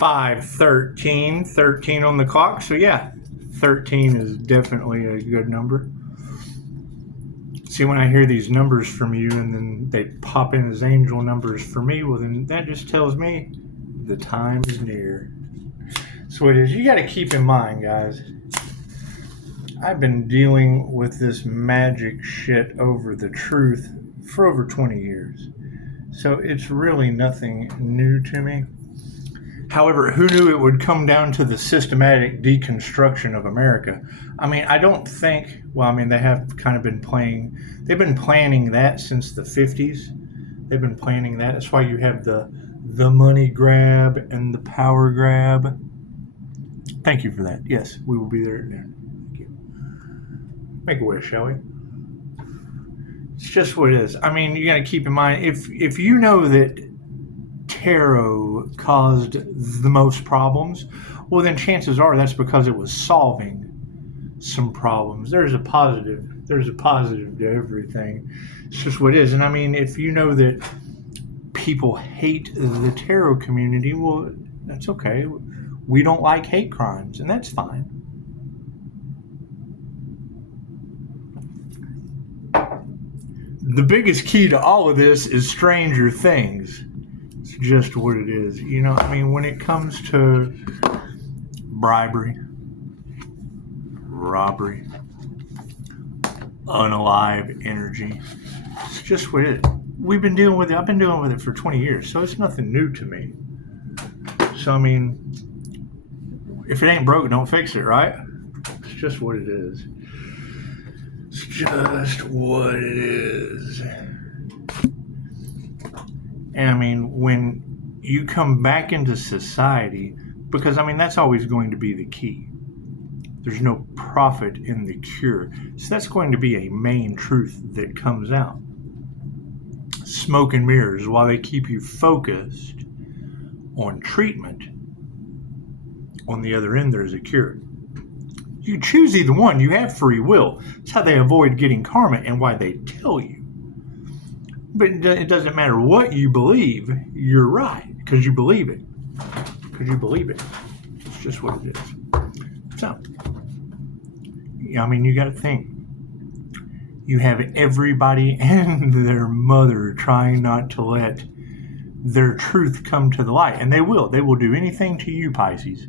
5:13, 13 on the clock. So yeah, 13 is definitely a good number. See, when I hear these numbers from you and then they pop in as angel numbers for me, well then that just tells me the time is near. So it is. You got to keep in mind, guys, I've been dealing with this magic shit over the truth for over 20 years. So it's really nothing new to me. However, who knew it would come down to the systematic deconstruction of America? I mean, I don't think, well, I mean, they have kind of been they've been planning that since the 50s. They've been planning that. That's why you have the money grab and the power grab. Thank you for that. Yes, we will be there at noon. Thank you. Make a wish, shall we? It's just what it is. I mean, you got to keep in mind, if you know that tarot caused the most problems, well then chances are that's because it was solving some problems. There's a positive to everything. It's just what it is. And I mean, if you know that people hate the tarot community, well, that's okay. We don't like hate crimes, and that's fine. The biggest key to all of this is Stranger Things. It's just what it is. You know, I mean, when it comes to bribery, robbery, unalive energy, it's just what it is. We've been dealing with it. I've been dealing with it for 20 years, so it's nothing new to me. So, I mean, if it ain't broke, don't fix it, right? It's just what it is. It's just what it is. And I mean, when you come back into society, because I mean, that's always going to be the key. There's no profit in the cure. So that's going to be a main truth that comes out. Smoke and mirrors, while they keep you focused on treatment, on the other end, there's a cure. You choose either one. You have free will. That's how they avoid getting karma and why they tell you. But it doesn't matter what you believe, you're right, because you believe it. Because you believe it. It's just what it is. So, I mean, you got to think. You have everybody and their mother trying not to let their truth come to the light. And they will. They will do anything to you, Pisces.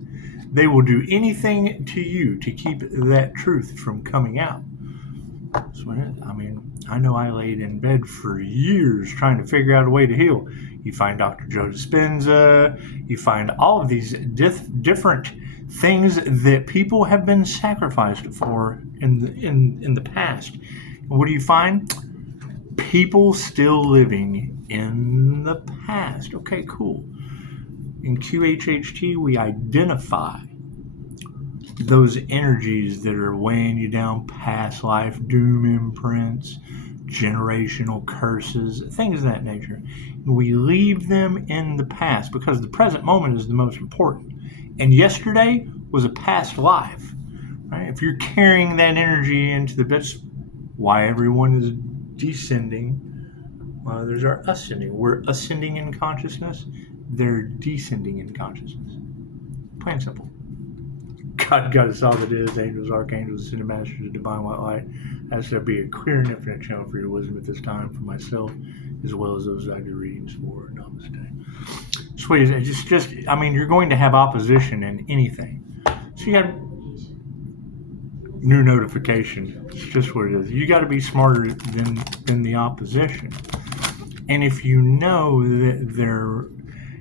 They will do anything to you to keep that truth from coming out. So, I mean, I know I laid in bed for years trying to figure out a way to heal. You find Dr. Joe Dispenza, you find all of these different things that people have been sacrificed for in the past. And what do you find? People still living in the past. Okay, cool. In QHHT, we identify those energies that are weighing you down, past life, doom imprints, generational curses, things of that nature. We leave them in the past because the present moment is the most important. And yesterday was a past life. Right? If you're carrying that energy into the bits, why everyone is descending, well, there's our ascending. We're ascending in consciousness. They're descending in consciousness. Plain and simple. God got us all that is, angels, archangels, ascended masters, of divine white light. As there be a clear and infinite channel for your wisdom at this time for myself, as well as those I do readings for. Namaste. So it's just, I mean, you're going to have opposition in anything. So you got new notification. It's just what it is. You got to be smarter than the opposition. And if you know that they're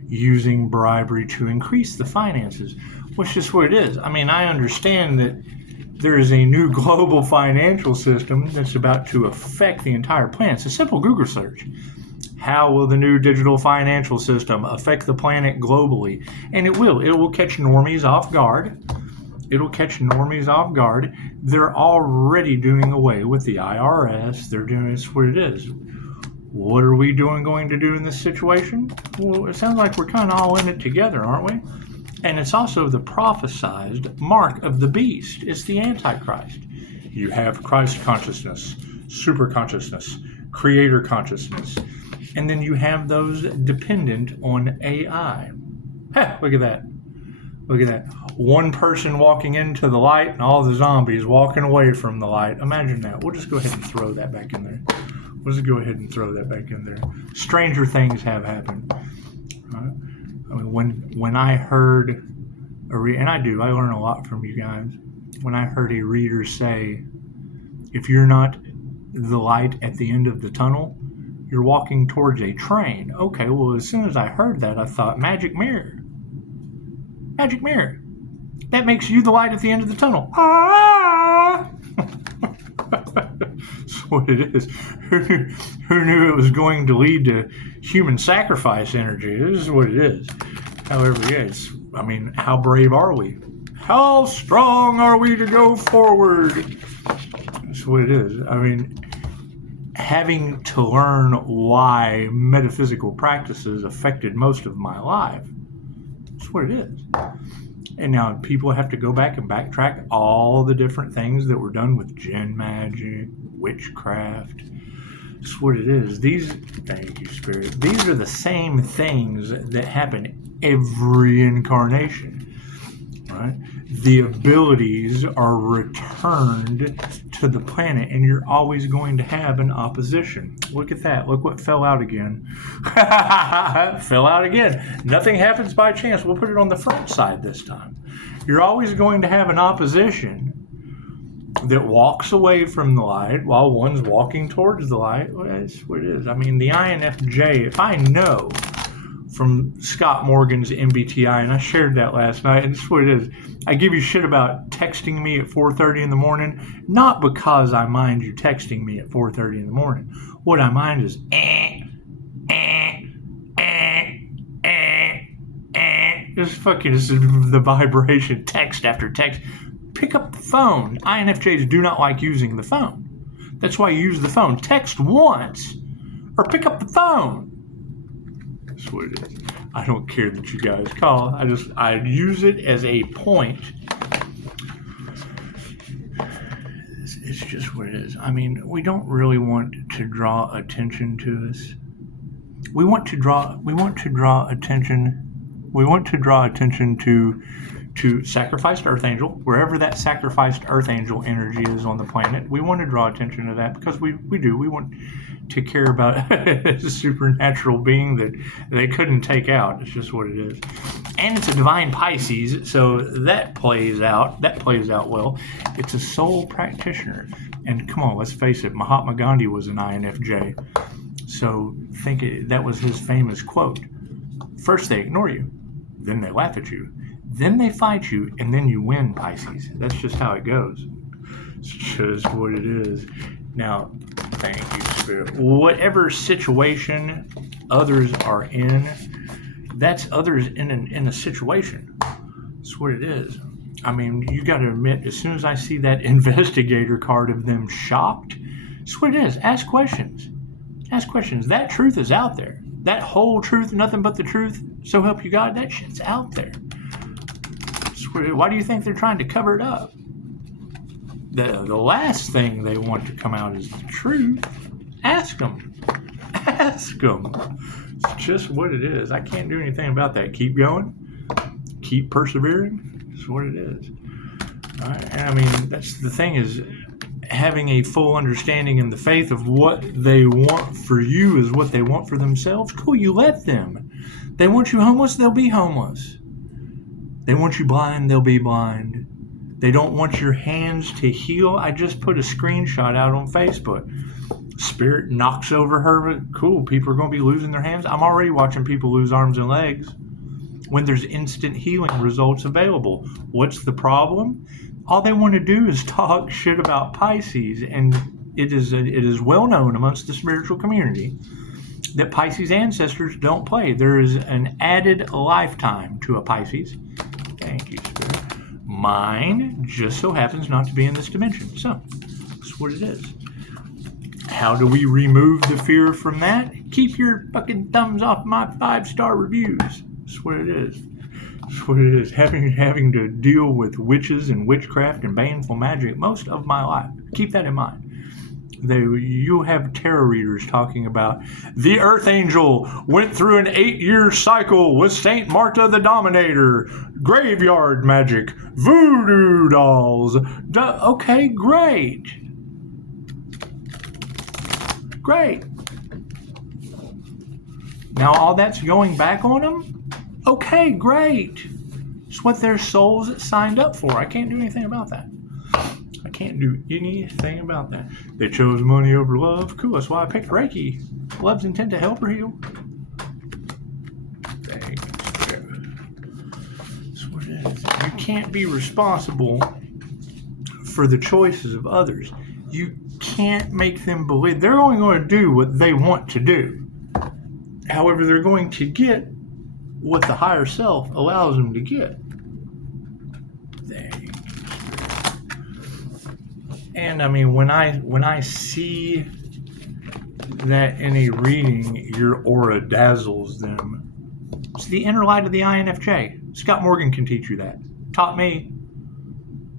using bribery to increase the finances, which is what it is. I mean, I understand that there is a new global financial system that's about to affect the entire planet. It's a simple Google search. How will the new digital financial system affect the planet globally? And it will. It will catch normies off guard. It'll catch normies off guard. They're already doing away with the IRS. They're doing it's what it is. What are we going to do in this situation? Well, it sounds like we're kind of all in it together, aren't we? And it's also the prophesized mark of the beast. It's the Antichrist. You have Christ consciousness, super consciousness, creator consciousness. And then you have those dependent on AI. Look at that. Look at that. One person walking into the light and all the zombies walking away from the light. Imagine that. We'll just go ahead and throw that back in there. We'll just go ahead and throw that back in there. Stranger things have happened. I mean, when I heard and I learn a lot from you guys. When I heard a reader say, if you're not the light at the end of the tunnel, you're walking towards a train. Okay, well, as soon as I heard that, I thought, magic mirror. Magic mirror. That makes you the light at the end of the tunnel. Ah! That's what it is. Who knew it was going to lead to human sacrifice energy? This is what it is. However, yes. I mean, how brave are we? How strong are we to go forward? That's what it is. I mean, having to learn why metaphysical practices affected most of my life. That's what it is. And now people have to go back and backtrack all the different things that were done with jinn magic, witchcraft. That's what it is. Thank you, Spirit. These are the same things that happen every incarnation, right? The abilities are returned to the planet, and you're always going to have an opposition. Look at that. Look what fell out again. Fell out again. Nothing happens by chance. We'll put it on the front side this time. You're always going to have an opposition that walks away from the light while one's walking towards the light. Well, that's what it is. I mean, the INFJ, if I know from Scott Morgan's MBTI, and I shared that last night, and that's what it is. I give you shit about texting me at 4:30 in the morning, not because I mind you texting me at 4:30 in the morning. What I mind is this is the vibration, text after text. Pick up the phone. INFJs do not like using the phone. That's why you use the phone. Text once or pick up the phone. That's what it is. I don't care that you guys call. I use it as a point. It's just what it is. I mean, we don't really want to draw attention to us. We want to draw attention to sacrificed Earth Angel, wherever that sacrificed Earth Angel energy is on the planet. We want to draw attention to that because we do. We want to care about a supernatural being that they couldn't take out. It's just what it is. And it's a divine Pisces, so that plays out well. It's a soul practitioner. And come on, let's face it, Mahatma Gandhi was an INFJ. So that was his famous quote. First they ignore you, then they laugh at you, then they fight you, and then you win, Pisces. That's just how it goes. It's just what it is. Now, thank you, Spirit. Whatever situation others are in, that's others in a situation. That's what it is. I mean, you got to admit, as soon as I see that investigator card of them shocked, that's what it is. Ask questions. Ask questions. That truth is out there. That whole truth, nothing but the truth, so help you God, that shit's out there. Why do you think they're trying to cover it up? The last thing they want to come out is the truth. Ask them. Ask them. It's just what it is. I can't do anything about that. Keep going. Keep persevering. It's what it is. All right? And I mean, that's the thing is, having a full understanding in the faith of what they want for you is what they want for themselves. Cool, you let them. They want you homeless, they'll be homeless. They want you blind, they'll be blind. They don't want your hands to heal. I just put a screenshot out on Facebook. Spirit knocks over her. Cool, people are going to be losing their hands. I'm already watching people lose arms and legs when there's instant healing results available. What's the problem? All they want to do is talk shit about Pisces, and it is well known amongst the spiritual community that Pisces ancestors don't play. There is an added lifetime to a Pisces. Thank you, Spirit. Mine just so happens not to be in this dimension. So, that's what it is. How do we remove the fear from that? Keep your fucking thumbs off my 5-star reviews. That's what it is. That's what it is. Having to deal with witches and witchcraft and baneful magic most of my life. Keep that in mind. You have tarot readers talking about the Earth Angel went through an 8-year cycle with Saint Marta the Dominator, graveyard magic, voodoo dolls. Okay, great. Great. Now all that's going back on them? Okay, great. It's what their souls signed up for. I can't do anything about that. I can't do anything about that. They chose money over love. Cool, that's why I picked Reiki. Love's intent to help or heal. That's what it is. You can't be responsible for the choices of others. You can't make them believe. They're only going to do what they want to do. However, they're going to get what the higher self allows them to get. And I mean, when I see that in a reading, your aura dazzles them. It's the inner light of the INFJ. Scott Morgan can teach you that. Taught me.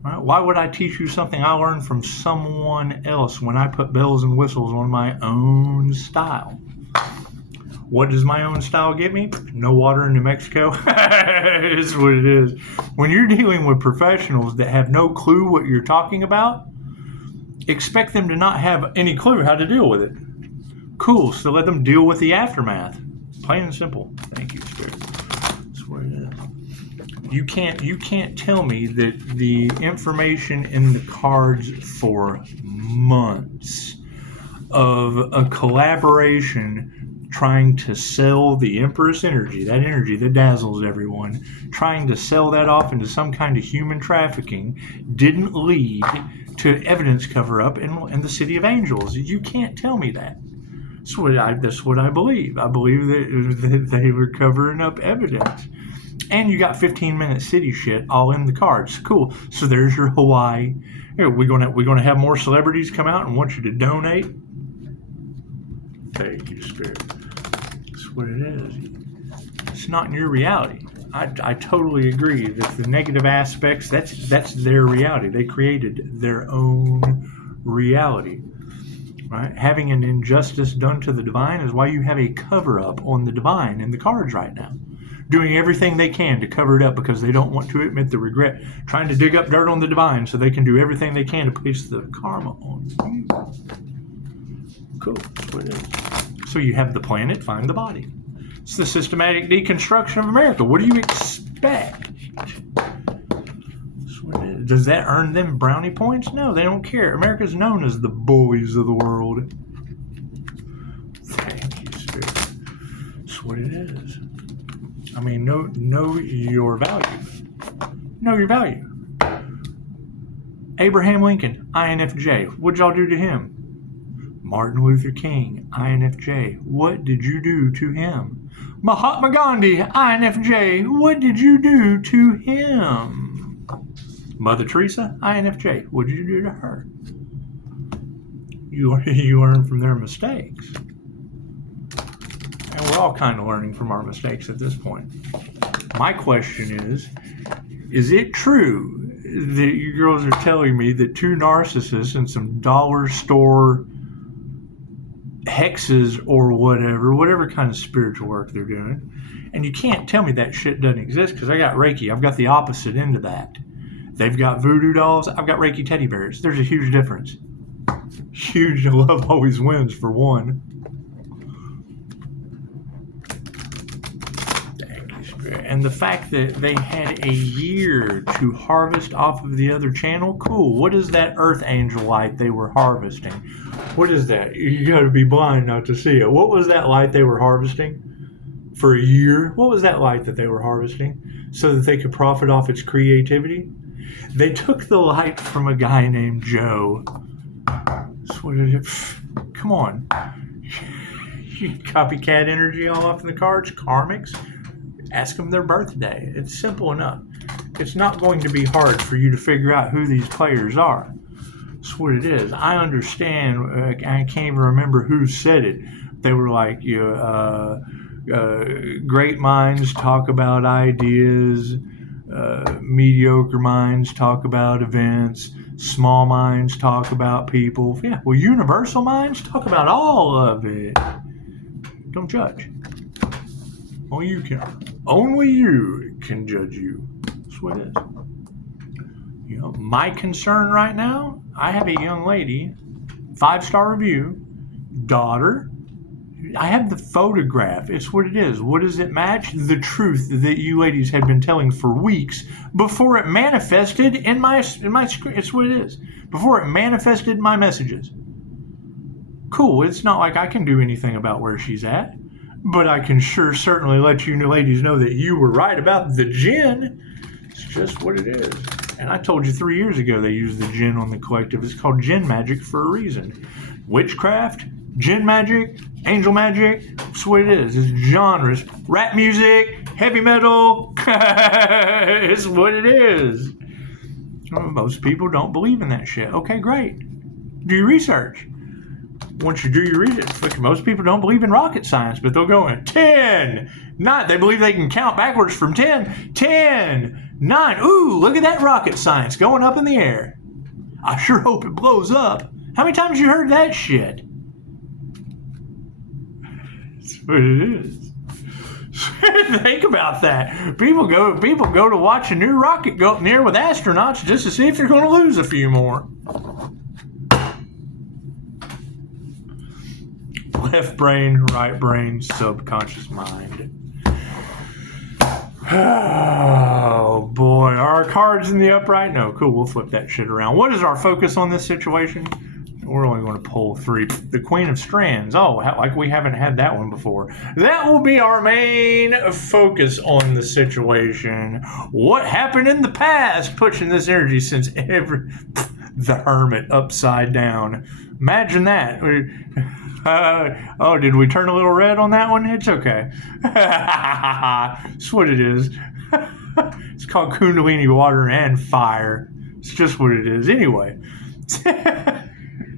Right? Why would I teach you something I learned from someone else when I put bells and whistles on my own style? What does my own style get me? No water in New Mexico. It's what it is. When you're dealing with professionals that have no clue what you're talking about, expect them to not have any clue how to deal with it. Cool, so let them deal with the aftermath. Plain and simple. Thank you, Spirit. That's what it is. You can't tell me that the information in the cards for months of a collaboration trying to sell the Empress energy, that energy that dazzles everyone, trying to sell that off into some kind of human trafficking, didn't lead to evidence cover-up in the City of Angels. You can't tell me that. That's what I believe. I believe that they were covering up evidence. And you got 15-minute city shit all in the cards. Cool. So there's your Hawaii. Here, we're gonna have more celebrities come out and want you to donate. Thank you, Spirit. That's what it is. It's not in your reality. I totally agree that the negative aspects, that's their reality. They created their own reality. Right? Having an injustice done to the divine is why you have a cover-up on the divine in the cards right now. Doing everything they can to cover it up because they don't want to admit the regret. Trying to dig up dirt on the divine so they can do everything they can to place the karma on you. Cool. That's what it is. So you have the planet find the body. It's the systematic deconstruction of America. What do you expect? Does that earn them brownie points? No, they don't care. America's known as the bullies of the world. Thank you, Spirit. That's what it is. I mean, know your value. Know your value. Abraham Lincoln, INFJ. What'd y'all do to him? Martin Luther King, INFJ. What did you do to him? Mahatma Gandhi, INFJ. What did you do to him? Mother Teresa, INFJ. What did you do to her? You learn from their mistakes. And we're all kind of learning from our mistakes at this point. My question is it true that you girls are telling me that two narcissists and some dollar store hexes or whatever kind of spiritual work they're doing, and you can't tell me that shit doesn't exist because I got Reiki. I've got the opposite end of that. They've got voodoo dolls. I've got Reiki teddy bears. There's a huge difference. Huge. Love always wins for one. Thank you, Spirit. And the fact that they had a year to harvest off of the other channel, cool. What is that Earth Angel light they were harvesting? What is that? You got to be blind not to see it. What was that light they were harvesting for a year? What was that light that they were harvesting so that they could profit off its creativity? They took the light from a guy named Joe. Come on. You copycat energy all off in the cards. Karmics. Ask them their birthday. It's simple enough. It's not going to be hard for you to figure out who these players are. That's what it is. I understand. I can't even remember who said it. They were like, great minds talk about ideas. Mediocre minds talk about events. Small minds talk about people. Yeah, well, universal minds talk about all of it. Don't judge. Only you can judge you. That's what it is. You know, my concern right now, I have a young lady, 5-star review, daughter. I have the photograph. It's what it is. What does it match? The truth that you ladies had been telling for weeks before it manifested in my screen. It's what it is. Before it manifested in my messages. Cool. It's not like I can do anything about where she's at, but I can certainly let you ladies know that you were right about the jinn. It's just what it is. And I told you 3 years ago they used the jinn on the collective. It's called jinn magic for a reason. Witchcraft, jinn magic, angel magic, that's what it is. It's genres. Rap music, heavy metal, it's what it is. Most people don't believe in that shit. Okay, great. Do your research. Once you do your research, most people don't believe in rocket science, but they'll go in 10, 9. They believe they can count backwards from 10, 10, 9. Ooh, look at that rocket science going up in the air. I sure hope it blows up. How many times you heard that shit? That's what it is. Think about that. People go to watch a new rocket go up in the air with astronauts just to see if they're going to lose a few more. Left brain, right brain, subconscious mind. Oh boy, are our cards in the upright? No, cool, we'll flip that shit around. What is our focus on this situation? We're only going to pull 3. The Queen of Strands. Oh, like we haven't had that one before. That will be our main focus on the situation. What happened in the past? Pushing this energy since the Hermit upside down. Imagine that. Oh, did we turn a little red on that one? It's okay. That's what it is. It's called Kundalini water and fire. It's just what it is. Anyway.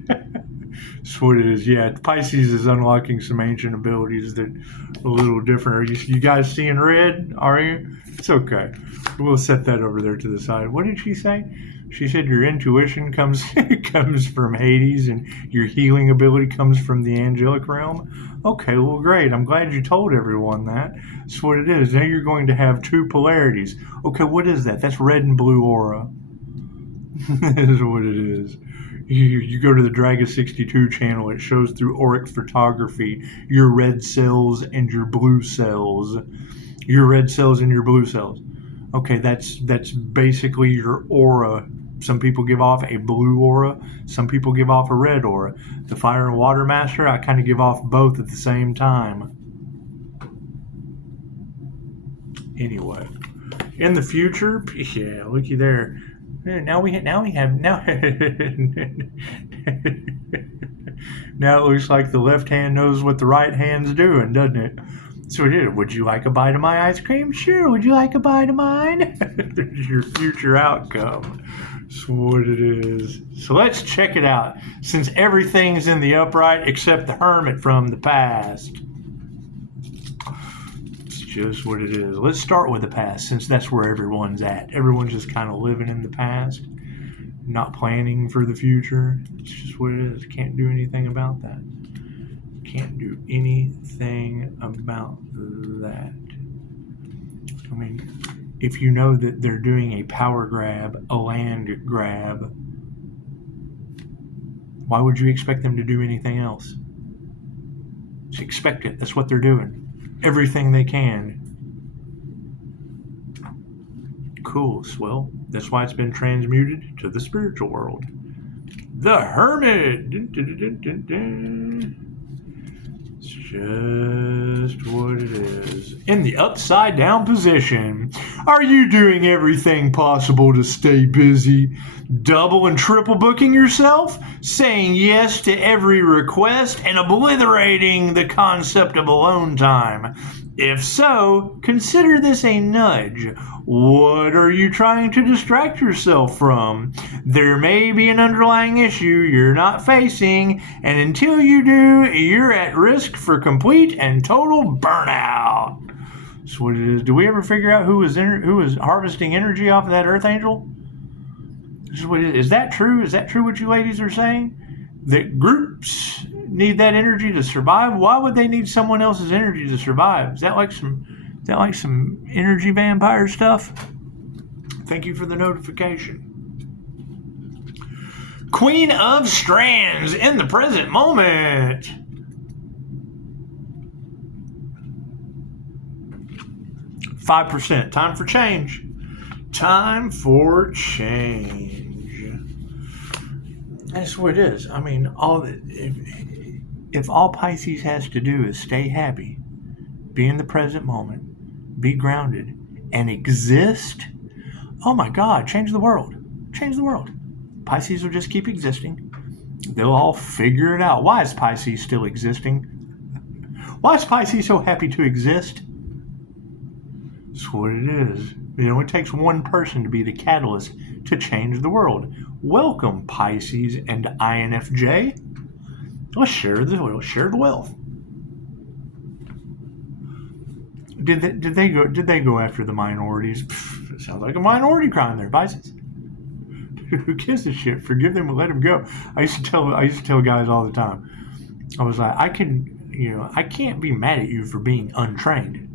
That's what it is. Yeah, Pisces is unlocking some ancient abilities that are a little different. Are you guys seeing red? Are you? It's okay. We'll set that over there to the side. What did she say? She said your intuition comes from Hades and your healing ability comes from the angelic realm. Okay, well, great. I'm glad you told everyone that. That's what it is. Now you're going to have 2 polarities. Okay, what is that? That's red and blue aura. That is what it is. You go to the Dragon 62 channel, it shows through auric photography your red cells and your blue cells. Your red cells and your blue cells. Okay, that's basically your aura. Some people give off a blue aura, some people give off a red aura. The Fire and Water Master, I kind of give off both at the same time. Anyway, in the future, yeah, looky there. Now it looks like the left hand knows what the right hand's doing, doesn't it? So it is. Would you like a bite of my ice cream? Sure. Would you like a bite of mine? There's your future outcome. That's what it is. So let's check it out. Since everything's in the upright except the Hermit from the past. It's just what it is. Let's start with the past, since that's where everyone's at. Everyone's just kind of living in the past, not planning for the future. It's just what it is. Can't do anything about that. Can't do anything about that. I mean, if you know that they're doing a power grab, a land grab, why would you expect them to do anything else? Just expect it. That's what they're doing. Everything they can. Cool, swell. That's why it's been transmuted to the spiritual world. The Hermit! Dun, dun, dun, dun, dun. It's just what it is. In the upside down position, are you doing everything possible to stay busy? Double and triple booking yourself? Saying yes to every request and obliterating the concept of alone time? If so, consider this a nudge. What are you trying to distract yourself from? There may be an underlying issue you're not facing, and until you do, you're at risk for complete and total burnout. That's what it is. Do we ever figure out who is harvesting energy off of that Earth Angel? This is what it is. Is that true? Is that true what you ladies are saying? That groups need that energy to survive? Why would they need someone else's energy to survive? Is that like some energy vampire stuff? Thank you for the notification. Queen of Strands in the present moment. %. Time for change. Time for change. That's what it is. I mean, if all Pisces has to do is stay happy, be in the present moment, be grounded, and exist, oh my God, change the world. Change the world. Pisces will just keep existing. They'll all figure it out. Why is Pisces still existing? Why is Pisces so happy to exist? That's what it is. You know, it takes one person to be the catalyst to change the world. Welcome, Pisces and INFJ. Let's share the wealth. Did they go after the minorities? It sounds like a minority crime there, Pisces. Who gives a shit? Forgive them and let them go. I used to tell guys all the time. I was like, I can't be mad at you for being untrained.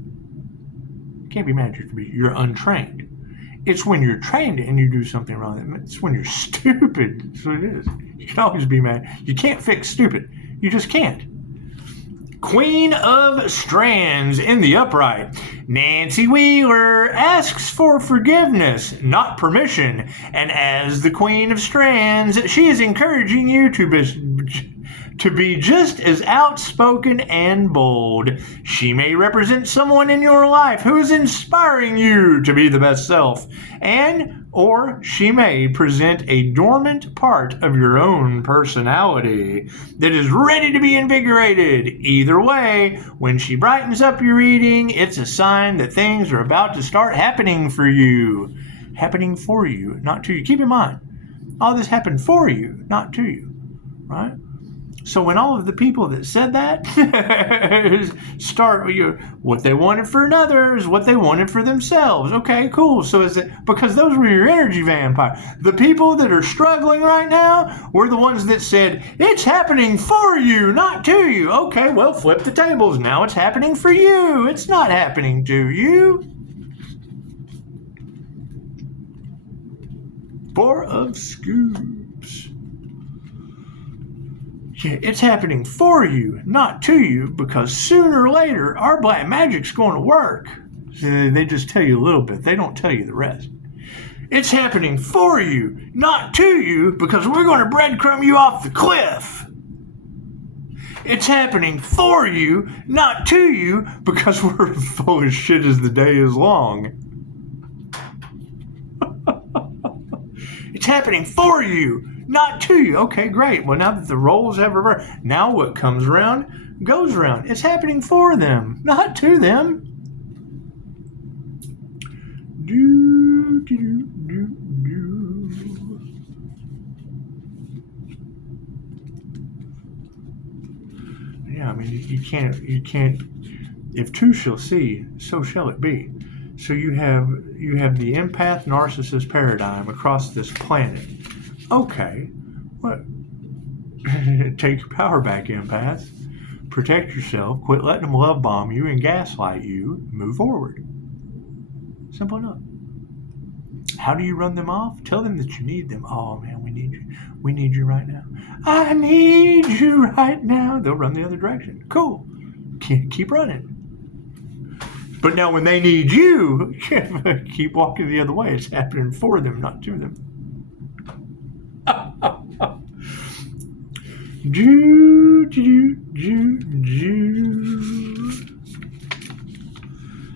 I can't be mad at you for you're untrained. It's when you're trained and you do something wrong. It's when you're stupid. That's what it is. You can always be mad. You can't fix stupid. You just can't. Queen of Strands in the upright. Nancy Wheeler asks for forgiveness, not permission. And as the Queen of Strands, she is encouraging you to be just as outspoken and bold. She may represent someone in your life who is inspiring you to be the best self, or she may present a dormant part of your own personality that is ready to be invigorated. Either way, when she brightens up your reading, it's a sign that things are about to start happening for you. Happening for you, not to you. Keep in mind, all this happened for you, not to you, right? So when all of the people that said that start what they wanted for another is what they wanted for themselves. Okay, cool. So is it because those were your energy vampires? The people that are struggling right now were the ones that said, it's happening for you, not to you. Okay, well, flip the tables. Now it's happening for you. It's not happening to you. Four of Scoops. Yeah, it's happening for you, not to you, because sooner or later, our black magic's going to work. They just tell you a little bit. They don't tell you the rest. It's happening for you, not to you, because we're going to breadcrumb you off the cliff. It's happening for you, not to you, because we're full of shit as the day is long. It's happening for you, not to you. Okay, great. Well, now that the roles have reversed, now what comes around goes around. It's happening for them, not to them. Yeah, I mean, you can't. If two shall see, so shall it be. So you have the empath narcissist paradigm across this planet. Okay, what? Take your power back, empaths. Protect yourself. Quit letting them love bomb you and gaslight you. Move forward. Simple enough. How do you run them off? Tell them that you need them. Oh man, we need you. We need you right now. I need you right now. They'll run the other direction. Cool. Keep running. But now when they need you, keep walking the other way. It's happening for them, not to them.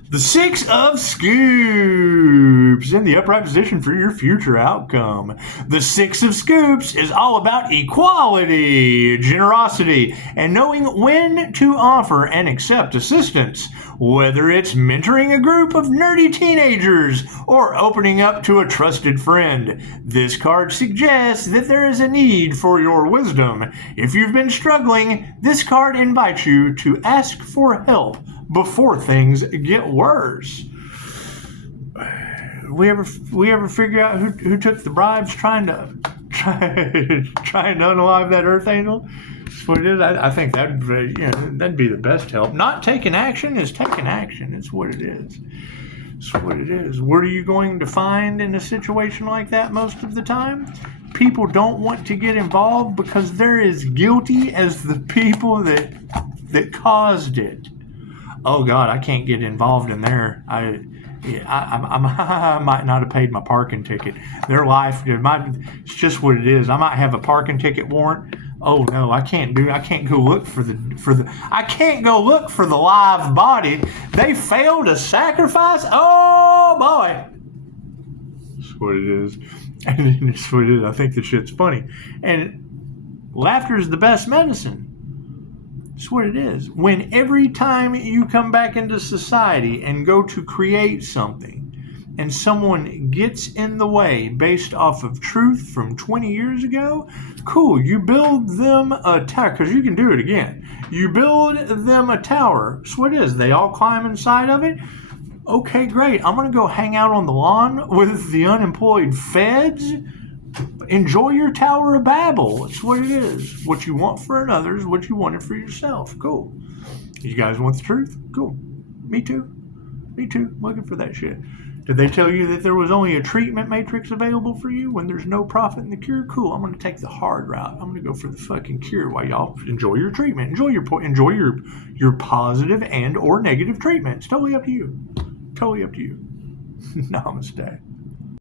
The Six of Scoops in the upright position for your future outcome. The Six of Scoops is all about equality, generosity, and knowing when to offer and accept assistance. Whether it's mentoring a group of nerdy teenagers or opening up to a trusted friend, this card suggests that there is a need for your wisdom. If you've been struggling, this card invites you to ask for help before things get worse. we ever figure out who took the bribes trying to unalive that Earth Angel? That's what it is. I think that'd be the best help. Not taking action is taking action. It's what it is. It's what it is. What are you going to find in a situation like that most of the time? People don't want to get involved because they're as guilty as the people that caused it. Oh God, I can't get involved in there. I might not have paid my parking ticket. Their life, it's just what it is. I might have a parking ticket warrant. Oh no, I can't go look for the live body. They failed to sacrifice. Oh boy. That's what it is. And it's what it is. I think the shit's funny. And laughter is the best medicine. That's what it is. When every time you come back into society and go to create something and someone gets in the way based off of truth from 20 years ago, cool, you build them a tower, because you can do it again. You build them a tower. That's what it is. They all climb inside of it. Okay, great. I'm going to go hang out on the lawn with the unemployed feds. Enjoy your Tower of Babel. That's what it is. What you want for another is what you wanted for yourself. Cool. You guys want the truth? Cool. Me too. Me too. Looking for that shit. Did they tell you that there was only a treatment matrix available for you when there's no profit in the cure? Cool. I'm going to take the hard route. I'm going to go for the fucking cure while y'all enjoy your treatment. Enjoy your positive and or negative treatment. It's totally up to you. Totally up to you. Namaste.